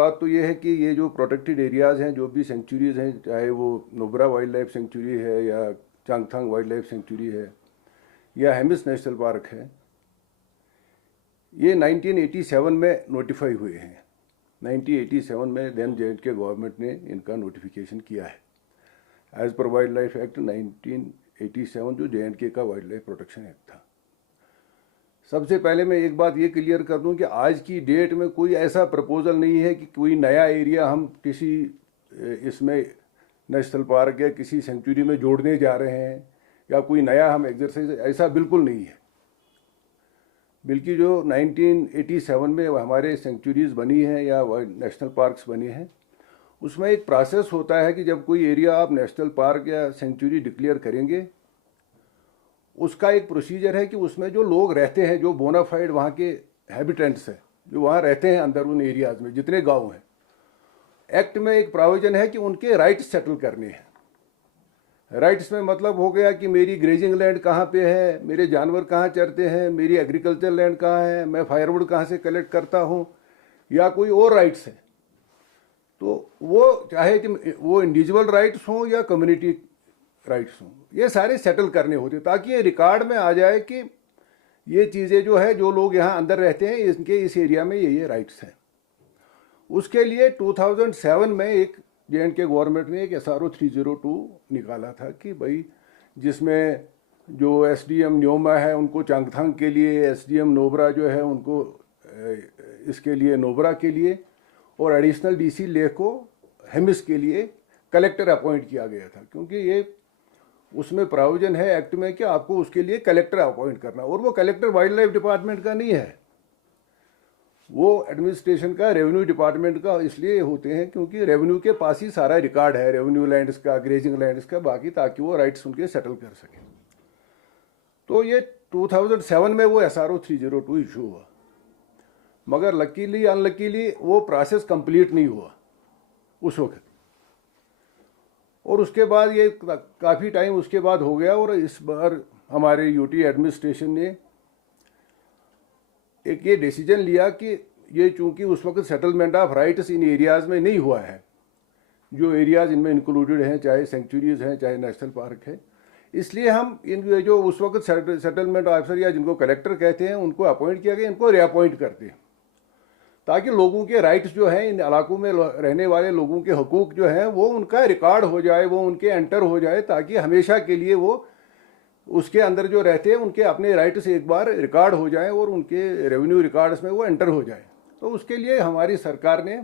बात तो ये है कि ये जो प्रोटेक्टेड एरियाज़ हैं, जो भी सेंचुरीज़ हैं, चाहे वो नुब्रा वाइल्ड लाइफ सेंचुरी है या चांगथांग वाइल्ड लाइफ सेंचुरी है या हेमिस नेशनल पार्क है, ये 1987 में नोटिफाई हुए हैं। 1987 में देन जे.एंड.के गवर्नमेंट ने इनका नोटिफिकेशन किया है as per wild life act 1987, जो जे.एंड.के का वाइल्ड लाइफ प्रोटेक्शन एक्ट था। सबसे पहले मैं एक बात ये क्लियर कर दूं कि आज की डेट में कोई ऐसा प्रपोजल नहीं है कि कोई नया एरिया हम किसी इसमें नेशनल पार्क या किसी सेंचुरी में जोड़ने जा रहे हैं या कोई नया हम एक्सरसाइज, ऐसा बिल्कुल नहीं है। बल्कि जो 1987 में हमारे सेंचुरीज़ बनी हैं या नेशनल पार्क्स बने हैं, उसमें एक प्रोसेस होता है कि जब कोई एरिया आप नेशनल पार्क या सेंचुरी डिक्लेयर करेंगे, उसका एक प्रोसीजर है कि उसमें जो लोग रहते हैं, जो बोनाफाइड वहाँ के हैबिटेंट्स हैं, जो वहाँ रहते हैं अंदर उन एरियाज़ में जितने गांव हैं, एक्ट में एक प्रोविजन है कि उनके राइट्स सेटल करने हैं। राइट्स में मतलब हो गया कि मेरी ग्रेजिंग लैंड कहाँ पे है, मेरे जानवर कहाँ चरते हैं, मेरी एग्रीकल्चर लैंड कहाँ है, मैं फायरवुड कहाँ से कलेक्ट करता हूँ, या कोई और राइट्स है। तो वो चाहे कि वो इंडिविजुअल राइट्स हों या कम्युनिटी राइट्स हों, ये सारे सेटल करने होते ताकि ये रिकॉर्ड में आ जाए कि ये चीज़ें जो है, जो लोग यहाँ अंदर रहते हैं, इनके इस एरिया में ये राइट्स हैं। उसके लिए 2007 में एक जे.एंड.के गवर्नमेंट ने एक SRO 302 निकाला था कि भाई जिसमें जो SDM न्योमा है उनको चांगथांग के लिए, SDM नोबरा जो है उनको इसके लिए नोबरा के लिए, और एडिशनल DC लेक को हेमिस के लिए कलेक्टर अपॉइंट किया गया था। क्योंकि ये उसमें प्रोविजन है एक्ट में कि आपको उसके लिए कलेक्टर अपॉइंट करना, और वो कलेक्टर वाइल्ड लाइफ डिपार्टमेंट का नहीं है, वो एडमिनिस्ट्रेशन का, रेवेन्यू डिपार्टमेंट का इसलिए होते हैं क्योंकि रेवेन्यू के पास ही सारा रिकॉर्ड है, रेवेन्यू लैंड्स का, ग्रेजिंग लैंड्स का, बाकी, ताकि वो राइट्स उनके सेटल कर सकें। तो ये 2007 में वो SRO 302 इशू हुआ, मगर लकीली अनलकीली वो प्रोसेस कंप्लीट नहीं हुआ उस वक्त, और उसके बाद ये काफ़ी टाइम उसके बाद हो गया। और इस बार हमारे UT एडमिनिस्ट्रेशन ने एक ये डिसीजन लिया कि ये चूंकि उस वक्त settlement of rights in areas में नहीं हुआ है, जो एरियाज़ इनमें इंक्लूडेड हैं, चाहे सेंचुरीज़ हैं चाहे नेशनल पार्क है, इसलिए हम इन जो उस वक्त सेटलमेंट ऑफिसर या जिनको कलेक्टर कहते हैं उनको अपॉइंट किया गया, इनको रीअपॉइंट करते हैं, ताकि लोगों के राइट्स जो हैं, इन इलाकों में रहने वाले लोगों के हकूक़ जो हैं वो उनका रिकॉर्ड हो जाए, वो उनके एंटर हो जाए, ताकि हमेशा के लिए वो उसके अंदर जो रहते हैं उनके अपने राइट्स एक बार रिकॉर्ड हो जाए और उनके रेवेन्यू रिकॉर्ड्स में वो एंटर हो जाए। तो उसके लिए हमारी सरकार ने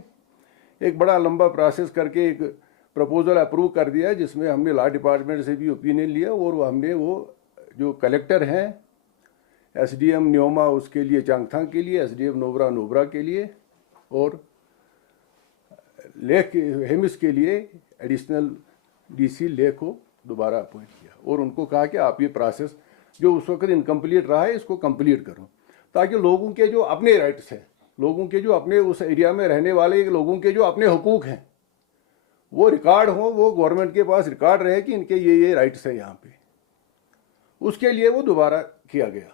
एक बड़ा लंबा प्रोसेस करके एक प्रपोजल अप्रूव कर दिया, जिसमें हमने लॉ डिपार्टमेंट से भी ओपिनियन लिया, और हमने वो जो कलेक्टर हैं SDM न्योमा उसके लिए चांगथांग के लिए, SDM नोबरा नोबरा के लिए, और लेक हेमिस के लिए एडिशनल DC लेक को दोबारा अपॉइंट किया, और उनको कहा कि आप ये प्रोसेस जो उस वक्त इनकम्प्लीट रहा है इसको कंप्लीट करो, ताकि लोगों के जो अपने राइट्स हैं, लोगों के जो अपने उस एरिया में रहने वाले लोगों के जो अपने हकूक़ हैं वो रिकॉर्ड हो, वो गवर्नमेंट के पास रिकॉर्ड रहे कि इनके ये राइट्स हैं यहाँ पे। उसके लिए वो दोबारा किया गया।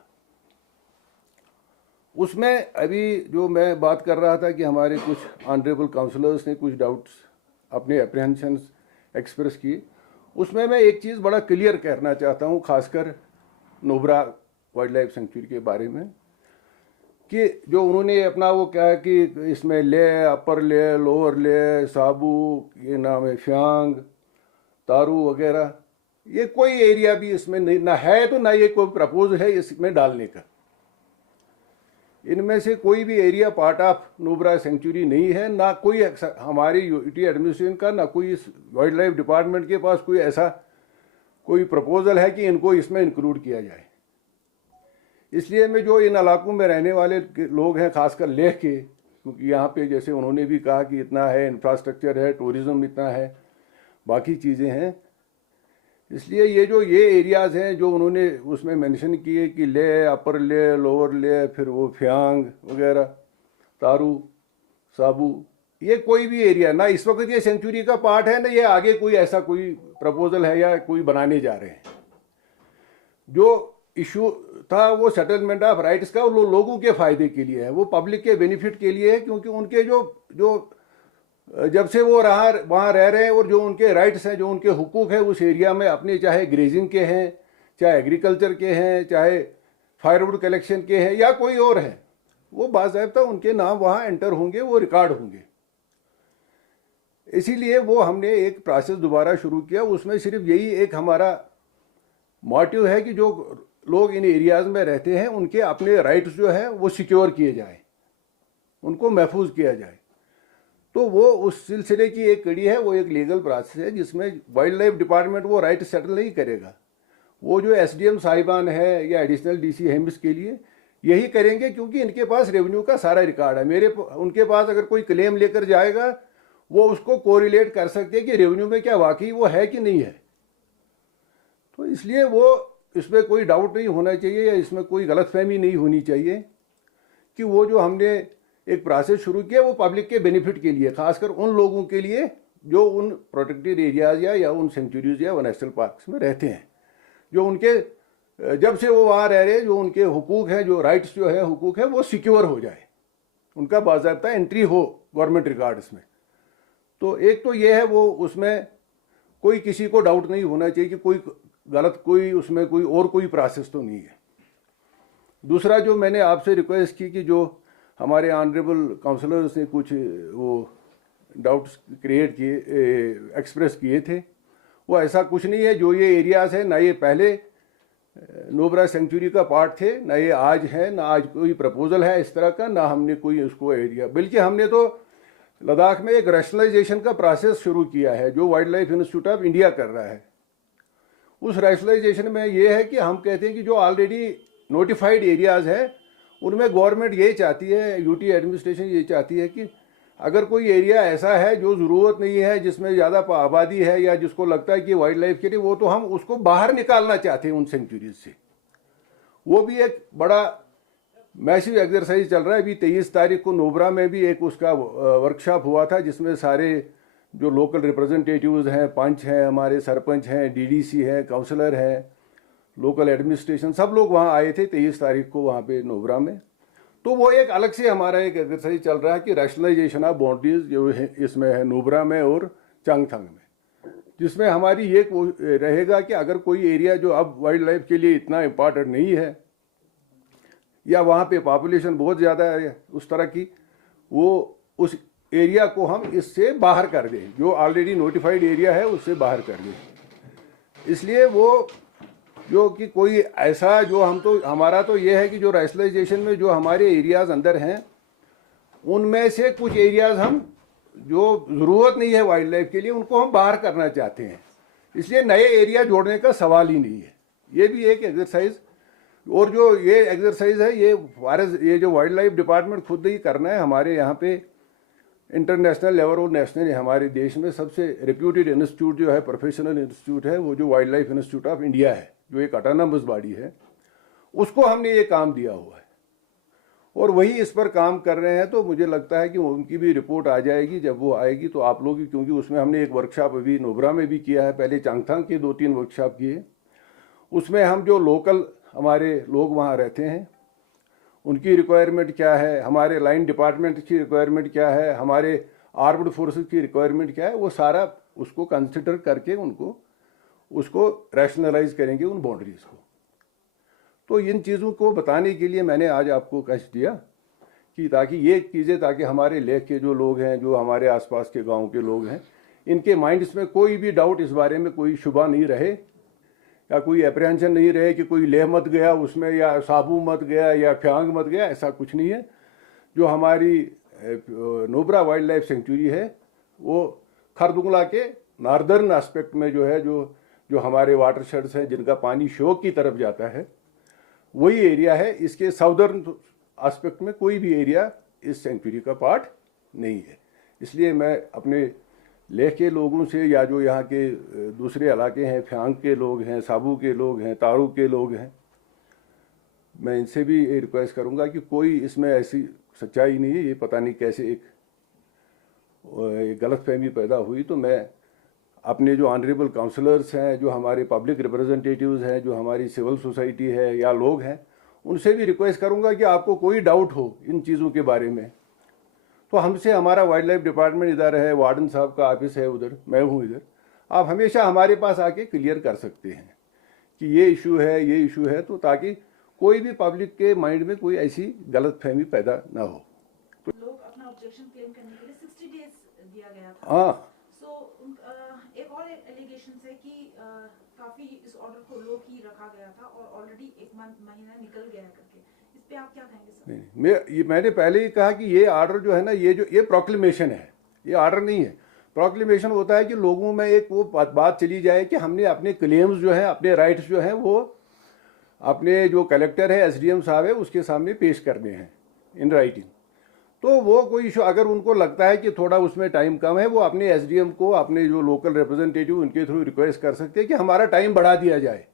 उसमें अभी जो मैं बात कर रहा था कि हमारे कुछ ऑनरेबल काउंसलर्स ने कुछ डाउट्स, अपने अप्रीहेंशंस एक्सप्रेस किए, उसमें मैं एक चीज़ बड़ा क्लियर करना चाहता हूँ, खासकर नोबरा वाइल्ड लाइफ सेंचुरी के बारे में, कि जो उन्होंने अपना वो क्या है कि इसमें ले, अपर ले, लोअर ले, साबू, ये नाम है फ्यांग, तारू वगैरह, ये कोई एरिया भी इसमें नहीं ना है, तो ना ये कोई प्रपोज है इसमें डालने का। इनमें से कोई भी एरिया पार्ट ऑफ नोबरा सेंचुरी नहीं है, ना कोई हमारी UT एडमिनिस्ट्रेशन का, ना कोई वाइल्ड लाइफ डिपार्टमेंट के पास कोई ऐसा कोई प्रपोजल है कि इनको इसमें इंक्लूड किया जाए। इसलिए मैं जो इन इलाकों में रहने वाले लोग हैं, खासकर लेह के, क्योंकि यहाँ पे जैसे उन्होंने भी कहा कि इतना है, इंफ्रास्ट्रक्चर है, टूरिज़्म इतना है, बाकी चीज़ें हैं, इसलिए ये एरियाज़ हैं जो उन्होंने उसमें मेंशन किए कि ले, अपर ले, लोअर ले, फिर वो फ्यांग वगैरह, तारू, साबू, ये कोई भी एरिया ना इस वक्त ये सेंचुरी का पार्ट है, ना ये आगे कोई ऐसा कोई प्रपोजल है या कोई बनाने जा रहे हैं। जो इशू था वो सेटलमेंट ऑफ राइट्स का, वो लोगों के फ़ायदे के लिए है, वो पब्लिक के बेनिफिट के लिए है, क्योंकि उनके जो जब से वो वहाँ रह रहे हैं और जो उनके राइट्स हैं, जो उनके हुकूक हैं उस एरिया में अपने, चाहे ग्रेजिंग के हैं, चाहे एग्रीकल्चर के हैं, चाहे फायरवुड कलेक्शन के हैं या कोई और है, वो बाज़ाब्ता उनके नाम वहाँ एंटर होंगे, वो रिकॉर्ड होंगे। इसीलिए वो हमने एक प्रोसेस दोबारा शुरू किया। उसमें सिर्फ यही एक हमारा मोटिव है कि जो लोग इन एरियाज़ में रहते हैं उनके अपने राइट्स जो है वो सिक्योर किए जाए, उनको महफूज किया जाए। तो वो उस सिलसिले की एक कड़ी है, वो एक लीगल प्रोसेस है जिसमें वाइल्ड लाइफ डिपार्टमेंट वो राइट सेटल नहीं करेगा। वो जो एसडीएम साहिबान है या एडिशनल डीसी हेम्स के लिए यही करेंगे, क्योंकि इनके पास रेवेन्यू का सारा रिकॉर्ड है। उनके पास अगर कोई क्लेम लेकर जाएगा वो उसको कोरिलेट कर सकते हैं कि रेवेन्यू में क्या वाकई वो है कि नहीं है। तो इसलिए वो इसमें कोई डाउट नहीं होना चाहिए या इसमें कोई गलतफहमी नहीं होनी चाहिए कि वो जो हमने एक प्रोसेस शुरू किया वो पब्लिक के बेनिफिट के लिए, खासकर उन लोगों के लिए जो उन प्रोटेक्टेड एरियाज या उन सेंचुरीज या नेशनल पार्क्स में रहते हैं, जो उनके जब से वो वहाँ रह रहे हैं, जो उनके हुकूक हैं, जो राइट्स जो है हुकूक है वो सिक्योर हो जाए, उनका बाज़ाब्ता एंट्री हो गवर्नमेंट रिकॉर्ड्स में। तो एक तो ये है, वो उसमें कोई किसी को डाउट नहीं होना चाहिए कि कोई गलत, कोई उसमें कोई प्रोसेस तो नहीं है। दूसरा जो मैंने आपसे रिक्वेस्ट की कि जो हमारे ऑनरेबल काउंसलर्स ने कुछ वो डाउट्स क्रिएट किए, एक्सप्रेस किए थे, वो ऐसा कुछ नहीं है। जो ये एरियाज़ है ना ये पहले नोब्रा सेंचुरी का पार्ट थे, ना ये आज है, ना आज कोई प्रपोजल है इस तरह का, ना हमने कोई उसको एरिया, बल्कि हमने तो लद्दाख में एक रैशनलाइजेशन का प्रोसेस शुरू किया है जो wild life institute of India कर रहा है। उस रैशनलाइजेशन में ये है कि हम कहते हैं कि जो ऑलरेडी नोटिफाइड एरियाज़ है उनमें गवर्नमेंट ये चाहती है, यूटी एडमिनिस्ट्रेशन ये चाहती है कि अगर कोई एरिया ऐसा है जो ज़रूरत नहीं है, जिसमें ज़्यादा आबादी है या जिसको लगता है कि वाइल्ड लाइफ के लिए, वो तो हम उसको बाहर निकालना चाहते हैं उन सेंचुरीज से। वो भी एक बड़ा मैसिव एक्सरसाइज चल रहा है। अभी 23 तारीख को नोब्रा में भी एक उसका वर्कशॉप हुआ था जिसमें सारे जो लोकल रिप्रेजेंटेटिव्स हैं, पंच हैं, हमारे सरपंच हैं, डीडीसी हैं, काउंसलर हैं, लोकल एडमिनिस्ट्रेशन, सब लोग वहाँ आए थे 23 तारीख को वहाँ पे नोब्रा में। तो वो एक अलग से हमारा एक एक्सरसाइज चल रहा है कि रैशनलाइजेशन ऑफ बाउंड्रीज जो है इसमें है नोब्रा में और चांगथंग में, जिसमें हमारी ये रहेगा कि अगर कोई एरिया जो अब वाइल्ड लाइफ के लिए इतना इम्पॉर्टेंट नहीं है या वहाँ पे पॉपुलेशन बहुत ज़्यादा है उस तरह की, वो उस एरिया को हम इससे बाहर कर दें, जो ऑलरेडी नोटिफाइड एरिया है उससे बाहर कर दें। इसलिए वो जो कि कोई ऐसा जो हम तो हमारा तो ये है कि जो रैशनलाइजेशन में जो हमारे एरियाज़ अंदर हैं उनमें से कुछ एरियाज़ हम जो ज़रूरत नहीं है वाइल्ड लाइफ के लिए उनको हम बाहर करना चाहते हैं। इसलिए नए एरिया जोड़ने का सवाल ही नहीं है। ये भी एक एक्सरसाइज, और जो ये एक्सरसाइज है ये जो वाइल्ड लाइफ डिपार्टमेंट खुद ही करना है। हमारे यहाँ पे इंटरनेशनल लेवल और नेशनल हमारे देश में सबसे रेप्यूटेड इंस्टीट्यूट जो है, प्रोफेशनल इंस्टीट्यूट है, वो जो wild life institute of India है, जो एक ऑटोनमस बॉडी है, उसको हमने ये काम दिया हुआ है और वही इस पर काम कर रहे हैं। तो मुझे लगता है कि उनकी भी रिपोर्ट आ जाएगी। जब वो आएगी तो आप लोग, क्योंकि उसमें हमने एक वर्कशॉप अभी नोब्रा में भी किया है, पहले चांगथांग के 2-3 वर्कशॉप किए। उसमें हम जो लोकल हमारे लोग वहाँ रहते हैं उनकी रिक्वायरमेंट क्या है, हमारे लाइन डिपार्टमेंट की रिक्वायरमेंट क्या है, हमारे आर्म्ड फोर्सेस की रिक्वायरमेंट क्या है, वो सारा उसको कंसिडर करके उसको रैशनलाइज करेंगे उन बाउंड्रीज को। तो इन चीज़ों को बताने के लिए मैंने आज आपको कष्ट दिया कि ताकि ये चीज़ें, ताकि हमारे लेक के जो लोग हैं, जो हमारे आसपास के गांव के लोग हैं, इनके माइंड्स में कोई भी डाउट इस बारे में, कोई शुबा नहीं रहे या कोई अप्रहेंशन नहीं रहे कि कोई लेह मत गया उसमें या साबू मत गया या फ्यांग मत गया। ऐसा कुछ नहीं है। जो हमारी नोब्रा वाइल्ड लाइफ सेंचुरी है वो खरदुंगला के नॉर्दर्न एस्पेक्ट में जो है, जो हमारे वाटरशेड्स हैं जिनका पानी श्योक की तरफ जाता है, वही एरिया है। इसके साउदर्न एस्पेक्ट में कोई भी एरिया इस सेंचुरी का पार्ट नहीं है। इसलिए मैं अपने लेह के लोगों से या जो यहाँ के दूसरे इलाके हैं, फ्यांग के लोग हैं, साबू के लोग हैं, तारू के लोग हैं, मैं इनसे भी ये रिक्वेस्ट करूँगा कि कोई इसमें ऐसी सच्चाई नहीं है। ये पता नहीं कैसे एक गलतफहमी पैदा हुई। तो मैं अपने जो ऑनरेबल काउंसलर्स हैं, जो हमारे पब्लिक रिप्रेजेंटेटिव्स हैं, जो हमारी सिविल सोसाइटी है या लोग हैं, उनसे भी रिक्वेस्ट करूंगा कि आपको कोई डाउट हो इन चीज़ों के बारे में तो हमसे हमारा वाइल्ड लाइफ डिपार्टमेंट इधर है, वार्डन साहब का ऑफिस है उधर, मैं हूँ इधर, आप हमेशा हमारे पास आके क्लियर कर सकते हैं कि ये इशू है, ये इशू है, तो ताकि कोई भी पब्लिक के माइंड में कोई ऐसी गलत फहमी पैदा ना हो। लोग अपना ऑब्जेक्शन क्लेम करने के लिए 60 डेज दिया गया था। हाँ, एक और एलिगेशन है कि काफी इस ऑर्डर को लो की रखा गया था और ऑलरेडी एक महीना निकल गया है करके, इस पे आप क्या कहेंगे सर? नहीं, मैंने पहले ही कहा कि ये ऑर्डर जो है ना, ये प्रोक्लेमेशन है, ये ऑर्डर नहीं है। प्रोक्लेमेशन होता है कि लोगों में एक वो बात चली जाए कि हमने अपने क्लेम्स जो है, अपने राइट्स जो हैं, वो अपने जो कलेक्टर है, एसडीएम साहब है, उसके सामने पेश करने हैं इन राइटिंग। तो वो कोई इशू अगर उनको लगता है कि थोड़ा उसमें टाइम कम है, वो अपने एसडीएम को, अपने जो लोकल रिप्रेजेंटेटिव, उनके थ्रू रिक्वेस्ट कर सकते हैं कि हमारा टाइम बढ़ा दिया जाए,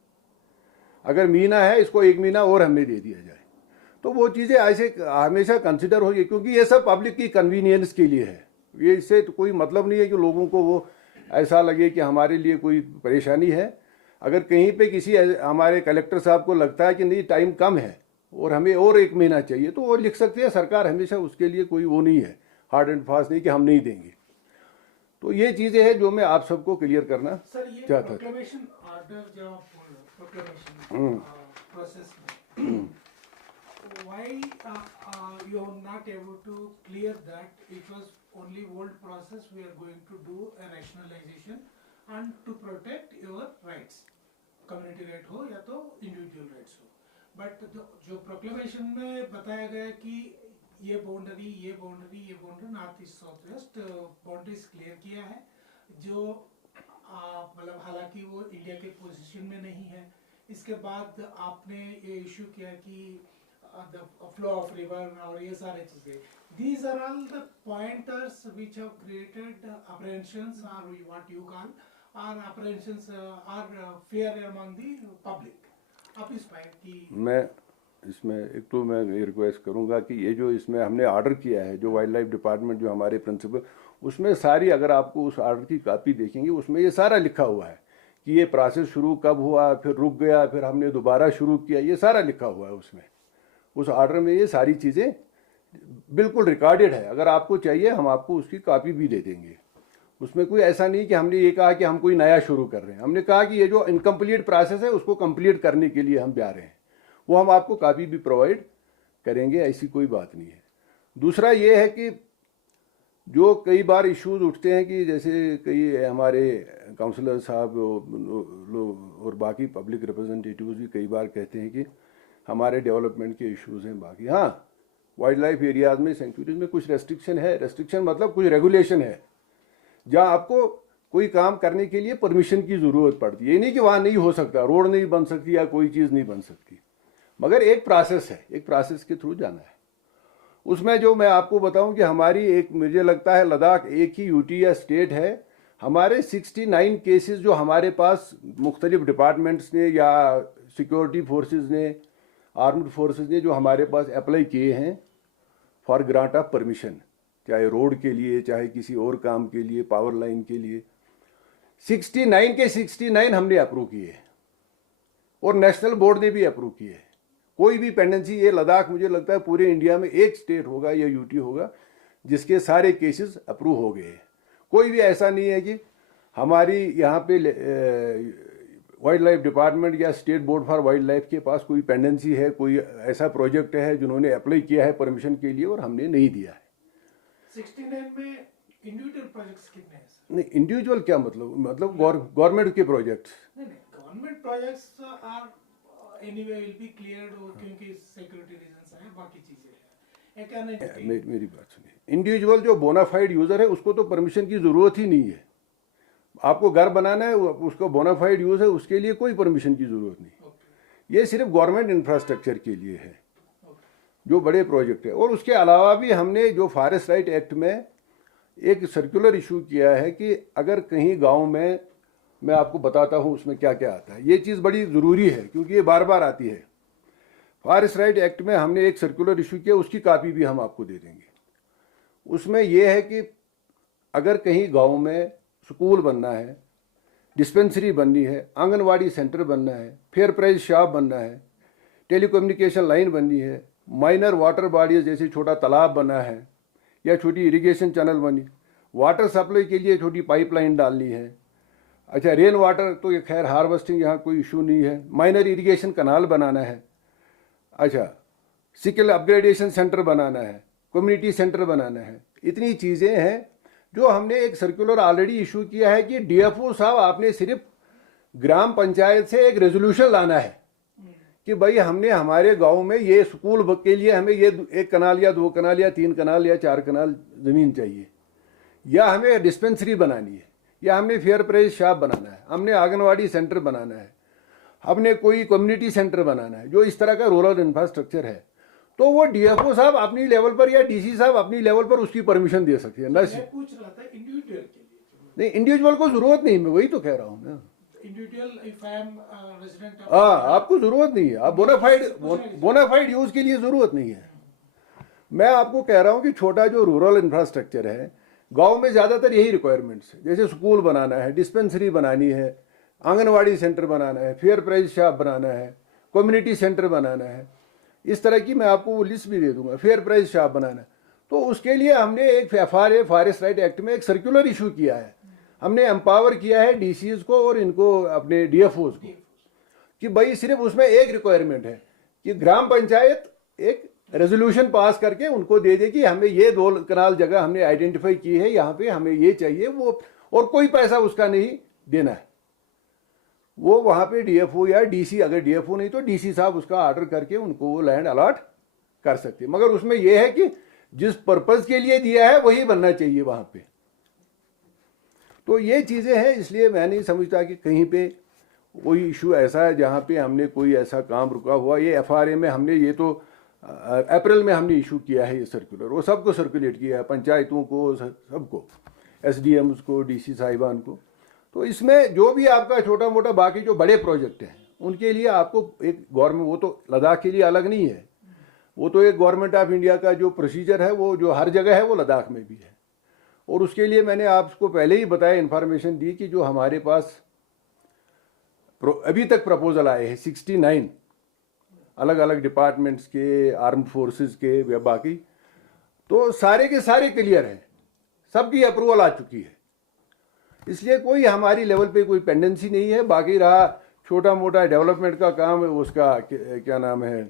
अगर महीना है इसको 1 महीना और हमें दे दिया जाए। तो वो चीज़ें ऐसे हमेशा कंसिडर होगी, क्योंकि ये सब पब्लिक की कन्वीनियंस के लिए है। ये इससे तो कोई मतलब नहीं है कि लोगों को वो ऐसा लगे कि हमारे लिए कोई परेशानी है। अगर कहीं पे किसी हमारे कलेक्टर साहब को लगता है कि नहीं टाइम कम है और हमें और 1 महीना चाहिए, तो वो लिख सकते हैं। सरकार हमेशा उसके लिए कोई वो नहीं है, हार्ड एंड फास्ट नहीं कि हम नहीं देंगे। तो ये चीज़ें हैं जो मैं आप सबको क्लियर करना चाहता था। Why you are not able to clear that it was only old process? We are going to do a rationalization and to protect your rights, community right हो या तो individual rights हो. But जो proclamation में बताया गया कि ये boundary north east south west boundaries clear किया है, जो मतलब हालांकि वो इंडिया के पोजीशन में नहीं है. इसके बाद आपने ये इशू किया कि the flow of river और ये सारे चीजें, these are all the pointers which have created apprehensions or what you call are apprehensions are fear among the public. आप इस बात की मैं इसमें एक तो मैं रिक्वेस्ट करूंगा कि ये जो इसमें हमने ऑर्डर किया है, जो वाइल्ड लाइफ डिपार्टमेंट जो हमारे प्रिंसिपल, उसमें सारी, अगर आपको उस ऑर्डर की कॉपी देखेंगे, उसमें ये सारा लिखा हुआ है कि ये प्रोसेस शुरू कब हुआ, फिर रुक गया, फिर हमने दोबारा शुरू किया, ये सारा लिखा हुआ है उसमें। उस ऑर्डर में ये सारी चीज़ें बिल्कुल रिकॉर्डेड है। अगर आपको चाहिए हम आपको उसकी कॉपी भी दे देंगे। उसमें कोई ऐसा नहीं कि हमने ये कहा कि हम कोई नया शुरू कर रहे हैं। हमने कहा कि ये जो इनकम्प्लीट प्रोसेस है उसको कंप्लीट करने के लिए हम जा रहे हैं, वो हम आपको कॉपी भी प्रोवाइड करेंगे, ऐसी कोई बात नहीं है। दूसरा ये है कि जो कई बार इश्यूज उठते हैं कि जैसे कई हमारे काउंसलर साहब और बाकी पब्लिक रिप्रेजेंटेटिव्स भी कई बार कहते हैं कि हमारे डेवलपमेंट के इश्यूज हैं बाकी। हाँ, वाइल्ड लाइफ एरियाज में, सेंचुरीज में कुछ रेस्ट्रिक्शन है। रेस्ट्रिक्शन मतलब कुछ रेगुलेशन है, जहाँ आपको कोई काम करने के लिए परमिशन की ज़रूरत पड़ती है। ये नहीं कि वहाँ नहीं हो सकता, रोड नहीं बन सकती या कोई चीज़ नहीं बन सकती, मगर एक प्रोसेस है, एक प्रोसेस के थ्रू जाना है। उसमें जो मैं आपको बताऊं कि हमारी एक, मुझे लगता है लद्दाख एक ही यूटी या स्टेट है, हमारे 69 केसेस जो हमारे पास मुख्तलिफ डिपार्टमेंट्स ने या सिक्योरिटी फोर्सेस ने, आर्म्ड फोर्सेस ने जो हमारे पास अप्लाई किए हैं फॉर ग्रांट ऑफ परमिशन, चाहे रोड के लिए, चाहे किसी और काम के लिए, पावर लाइन के लिए, 69 के 69 हमने अप्रूव किए और नेशनल बोर्ड ने भी अप्रूव किए। कोई भी पेंडेंसी, ये लद्दाख मुझे लगता है पूरे इंडिया में एक स्टेट होगा या यूटी होगा जिसके सारे केसेस अप्रूव हो गए। कोई भी ऐसा नहीं है कि हमारी यहाँ पे वाइल्ड लाइफ डिपार्टमेंट या state board for wild life के पास कोई पेंडेंसी है, कोई ऐसा प्रोजेक्ट है जिन्होंने अप्लाई किया है परमिशन के लिए और हमने नहीं दिया है। 69 में इंडिविजुअल प्रोजेक्ट्स कितने हैं सर? नहीं, इंडिविजुअल क्या मतलब गवर्नमेंट के प्रोजेक्ट्स? नहीं, government projects are anyway will be cleared क्योंकि सिक्योरिटी रीजंस हैं, बाकी चीजें हैं। मेरी बात सुनिए, इंडिविजुअल जो बोनाफाइड यूजर है उसको तो परमिशन की जरूरत ही नहीं है। आपको घर बनाना है, उसको बोनाफाइड यूज है, उसके लिए कोई परमिशन की जरूरत नहीं। ये सिर्फ गवर्नमेंट इंफ्रास्ट्रक्चर के लिए है जो बड़े प्रोजेक्ट है। और उसके अलावा भी हमने जो फॉरेस्ट राइट एक्ट में एक सर्कुलर इशू किया है कि अगर कहीं गांव में, मैं आपको बताता हूं उसमें क्या क्या आता है, ये चीज़ बड़ी ज़रूरी है क्योंकि ये बार बार आती है। फॉरेस्ट राइट एक्ट में हमने एक सर्कुलर इशू किया, उसकी कॉपी भी हम आपको दे देंगे। उसमें यह है कि अगर कहीं गांव में स्कूल बनना है, डिस्पेंसरी बननी है, आंगनवाड़ी सेंटर बनना है, फेयर प्राइस शॉप बनना है, टेलीकम्युनिकेशन लाइन बननी है, माइनर वाटर बॉडीज जैसे छोटा तालाब बना है, या छोटी इरिगेशन चैनल बनी, वाटर सप्लाई के लिए छोटी पाइपलाइन डालनी है। अच्छा, रेन वाटर तो ये खैर हार्वेस्टिंग यहाँ कोई इशू नहीं है, माइनर इरिगेशन कनाल बनाना है। अच्छा, स्किल अपग्रेडेशन सेंटर बनाना है, कम्युनिटी सेंटर बनाना है। इतनी चीज़ें हैं जो हमने एक सर्कुलर ऑलरेडी इशू किया है कि डीएफओ साहब आपने सिर्फ ग्राम पंचायत से एक रेजोल्यूशन लाना है कि भाई हमने हमारे गांव में ये स्कूल के लिए हमें ये 1 कनाल या 2 कनाल या 3 कनाल या 4 कनाल ज़मीन चाहिए, या हमें डिस्पेंसरी बनानी है, या हमने फेयर प्राइस शॉप बनाना है, हमने आंगनवाड़ी सेंटर बनाना है, हमने कोई कम्युनिटी सेंटर बनाना है, जो इस तरह का रूरल इंफ्रास्ट्रक्चर है, तो वो डीएफओ साहब अपनी लेवल पर या डीसी साहब अपनी लेवल पर उसकी परमिशन दे सकते हैं। मैं पूछ रहा था इंडिविजुअल के लिए। नहीं, इंडिविजुअल को जरूरत नहीं, मैं वही तो कह रहा हूँ ना। Individual if I am resident, हाँ, आपको जरूरत नहीं है, आप बोनाफाइड यूज के लिए जरूरत नहीं है। मैं आपको कह रहा हूँ कि छोटा जो रूरल इंफ्रास्ट्रक्चर है गांव में ज़्यादातर यही रिक्वायरमेंट्स है, जैसे स्कूल बनाना है, डिस्पेंसरी बनानी है, आंगनवाड़ी सेंटर बनाना है, फेयर प्राइस शॉप बनाना है, कम्युनिटी सेंटर बनाना है, इस तरह की मैं आपको वो लिस्ट भी दे दूंगा, फेयर प्राइस शॉप बनाना है। तो उसके लिए हमने एक FRA फॉरेस्ट राइट एक्ट में एक सर्कुलर इशू किया है, हमने एम्पावर किया है डीसीज को और इनको अपने डीएफओज को कि भाई सिर्फ उसमें एक रिक्वायरमेंट है कि ग्राम पंचायत एक रेजोल्यूशन पास करके उनको दे दे कि हमें ये 2 कनाल जगह हमने आइडेंटिफाई की है, यहाँ पे हमें ये चाहिए, वो और कोई पैसा उसका नहीं देना है। वो वहाँ पे डीएफओ या डीसी, अगर डीएफओ नहीं तो डीसी साहब उसका ऑर्डर करके उनको वो लैंड अलॉट कर सकते हैं, मगर उसमें यह है कि जिस पर्पज के लिए दिया है वही बनना चाहिए वहाँ पे। तो ये चीज़ें हैं, इसलिए मैं नहीं समझता कि कहीं पे कोई इशू ऐसा है जहाँ पे हमने कोई ऐसा काम रुका हुआ। ये FRA में हमने ये तो अप्रैल में हमने इशू किया है ये सर्कुलर, वो सबको सर्कुलेट किया है, पंचायतों को, सबको, SDMs को, DC साहिबान को। तो इसमें जो भी आपका छोटा मोटा बाकी जो बड़े प्रोजेक्ट हैं उनके लिए आपको एक गवर्नमेंट, वो तो लद्दाख के लिए अलग नहीं है, वो तो एक गवर्नमेंट ऑफ इंडिया का जो प्रोसीजर है वो जो हर जगह है वो लद्दाख में भी है। और उसके लिए मैंने आपको पहले ही बताया, इन्फॉर्मेशन दी कि जो हमारे पास अभी तक प्रपोजल आए हैं 69 अलग अलग डिपार्टमेंट्स के, आर्म्ड फोर्सेस के या बाकी, तो सारे के सारे क्लियर हैं, सबकी अप्रूवल आ चुकी है, इसलिए कोई हमारी लेवल पे कोई पेंडेंसी नहीं है। बाकी रहा छोटा मोटा डेवलपमेंट का काम, उसका क्या नाम है,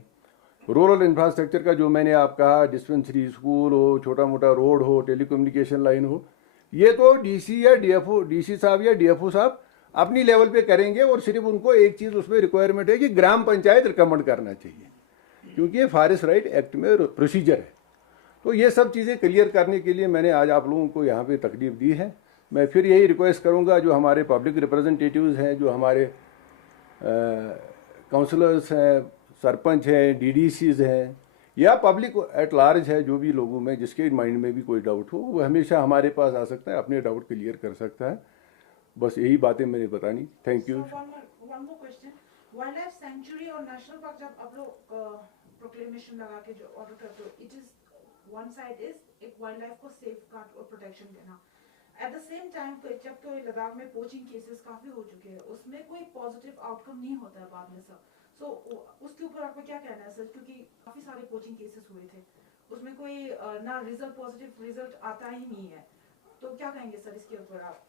रूरल इंफ्रास्ट्रक्चर का, जो मैंने आप कहा, डिस्पेंसरी, स्कूल हो, छोटा मोटा रोड हो, टेलीकम्युनिकेशन लाइन हो, ये तो डीसी या डीएफओ, डीसी साहब या डीएफओ साहब अपनी लेवल पे करेंगे। और सिर्फ उनको एक चीज़ उसमें रिक्वायरमेंट है कि ग्राम पंचायत रिकमेंड करना चाहिए, क्योंकि ये फॉरेस्ट राइट एक्ट में प्रोसीजर है। तो ये सब चीज़ें क्लियर करने के लिए मैंने आज आप लोगों को यहाँ पे तकलीफ दी है। मैं फिर यही रिक्वेस्ट करूँगा, जो हमारे पब्लिक रिप्रेजेंटेटिव्स हैं, जो हमारे काउंसलर्स हैं, सरपंच हैं, DDCs हैं, या पब्लिक एट लार्ज है, जो भी लोगों में जिसके माइंड में भी कोई डाउट हो, वो हमेशा हमारे पास आ सकता है, अपने डाउट क्लियर कर सकता है। बस यही बातें मैंने बतानी। Thank you. One more question, wild life sanctuary और नेशनल पार्क जब आप लोग प्रोक्लेमेशन लगा के जो ऑर्डर करते हो, it is one side is एक वाइल्ड लाइफ को सेफगार्ड और प्रोटेक्शन देना, एट द सेम टाइम जब तो लद्दाख में पोचिंग केसेस काफी हो चुके हैं, उसमें कोई पॉजिटिव आउटकम नहीं होता है बाद में सर। सो उसके ऊपर आपका क्या कहना है सर, क्योंकि काफी सारे पोचिंग केसेस हुए थे, उसमें कोई ना रिजल्ट, पॉजिटिव रिजल्ट आता ही नहीं है, तो क्या कहेंगे सर इसके ऊपर आप?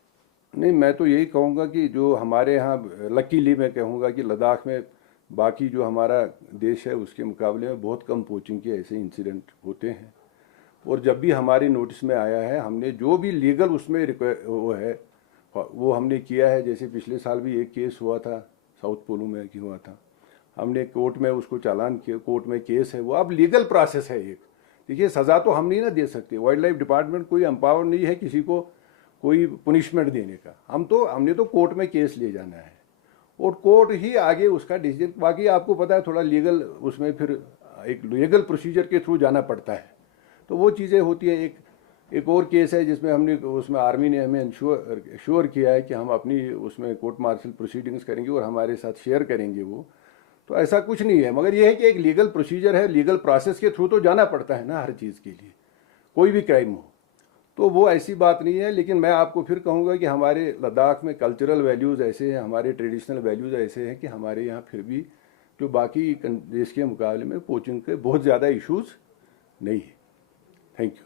नहीं, मैं तो यही कहूँगा कि जो हमारे यहाँ लकीली मैं कहूँगा कि लद्दाख में बाकी जो हमारा देश है उसके मुकाबले में बहुत कम पोचिंग के ऐसे इंसिडेंट होते हैं। और जब भी हमारे नोटिस में आया है, हमने जो भी लीगल उसमें वो है वो हमने किया है। जैसे पिछले साल भी एक केस हुआ था साउथ पोलो में कि हुआ था, हमने कोर्ट में उसको चालान किया, कोर्ट में केस है, वो अब लीगल प्रोसेस है। एक देखिए, सज़ा तो हम नहीं ना दे सकते, वाइल्ड लाइफ डिपार्टमेंट कोई एम्पावर नहीं है किसी को कोई पनिशमेंट देने का। हमने तो कोर्ट में केस ले जाना है और कोर्ट ही आगे उसका डिसीजन। बाकी आपको पता है थोड़ा लीगल उसमें फिर एक लीगल प्रोसीजर के थ्रू जाना पड़ता है, तो वो चीज़ें होती है। एक और केस है जिसमें हमने उसमें आर्मी ने हमें श्योर किया है कि हम अपनी उसमें कोर्ट मार्शल प्रोसीडिंग्स करेंगे और हमारे साथ शेयर करेंगे वो। तो ऐसा कुछ नहीं है, मगर ये है कि एक लीगल प्रोसीजर है, लीगल प्रोसेस के थ्रू तो जाना पड़ता है ना हर चीज़ के लिए, कोई भी क्राइम हो। तो वो ऐसी बात नहीं है। लेकिन मैं आपको फिर कहूँगा कि हमारे लद्दाख में कल्चरल वैल्यूज़ ऐसे हैं, हमारे ट्रेडिशनल वैल्यूज़ ऐसे हैं कि हमारे यहाँ फिर भी जो बाकी देश के मुकाबले में पोचिंग के बहुत ज़्यादा इश्यूज़ नहीं है। Thank you.